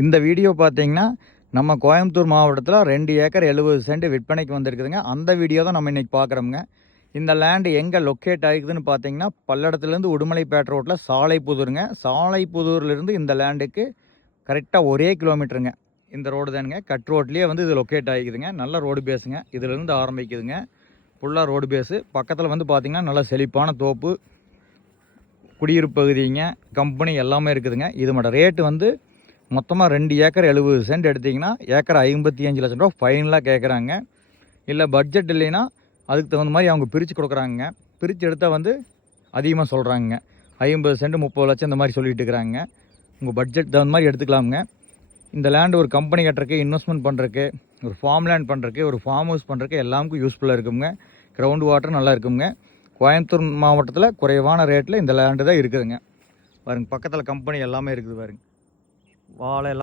இந்த வீடியோ பார்த்தீங்கன்னா நம்ம கோயம்புத்தூர் மாவட்டத்தில் ரெண்டு ஏக்கர் எழுபது சென்ட் விற்பனைக்கு வந்திருக்குதுங்க. அந்த வீடியோ தான் நம்ம இன்றைக்கி பார்க்குறோமுங்க. இந்த லேண்டு எங்கே லொக்கேட் ஆகிக்குதுன்னு பார்த்தீங்கன்னா பல்லடத்துலேருந்து உடுமலைப்பேட் ரோட்டில் சாலைப்புதூருங்க. சாலைப்புதூர்லேருந்து இந்த லேண்டுக்கு கரெக்டாக ஒரே கிலோமீட்டருங்க இந்த ரோடு தானுங்க. கட் ரோட்லேயே வந்து இது லொக்கேட் ஆகிக்குதுங்க. நல்ல ரோடு பேஸுங்க இதுலேருந்து ஆரம்பிக்குதுங்க. ஃபுல்லாக ரோடு பேஸு பக்கத்தில் வந்து பார்த்திங்கன்னா நல்ல செழிப்பான தோப்பு குடியிருப்பு பகுதிங்க கம்பெனி எல்லாமே இருக்குதுங்க. இது மட்டும் ரேட்டு வந்து மொத்தமாக ரெண்டு ஏக்கர் எழுபது சென்ட் எடுத்திங்கன்னா ஏக்கர் ஐம்பத்தி அஞ்சு லட்சம் ரூபா ஃபைனலாக கேட்குறாங்க இல்லை பட்ஜெட் இல்லைன்னா அதுக்கு தகுந்த மாதிரி அவங்க பிரித்து கொடுக்குறாங்க. பிரித்து எடுத்தால் வந்து அதிகமாக சொல்கிறாங்க ஐம்பது சென்ட் முப்பது லட்சம் இந்த மாதிரி சொல்லிட்டு இருக்கிறாங்க. உங்கள் பட்ஜெட் தகுந்த மாதிரி எடுத்துக்கலாமுங்க. இந்த லேண்டு ஒரு கம்பெனி கட்டுறக்கு இன்வெஸ்ட்மெண்ட் பண்ணுறக்கு ஒரு ஃபார்ம் லேண்ட் பண்ணுறக்கு ஒரு ஃபார்ம் ஹவுஸ் பண்ணுறக்கு எல்லாமுக்கும் யூஸ்ஃபுல்லாக இருக்குங்க. கிரவுண்ட் வாட்டர் நல்லா இருக்குங்க. கோயம்புத்தூர் மாவட்டத்தில் குறைவான ரேட்டில் இந்த லேண்டு தான் இருக்குதுங்க. பாருங்க பக்கத்தில் கம்பெனி எல்லாமே இருக்குது பாருங்க. வாழை எல்லாம்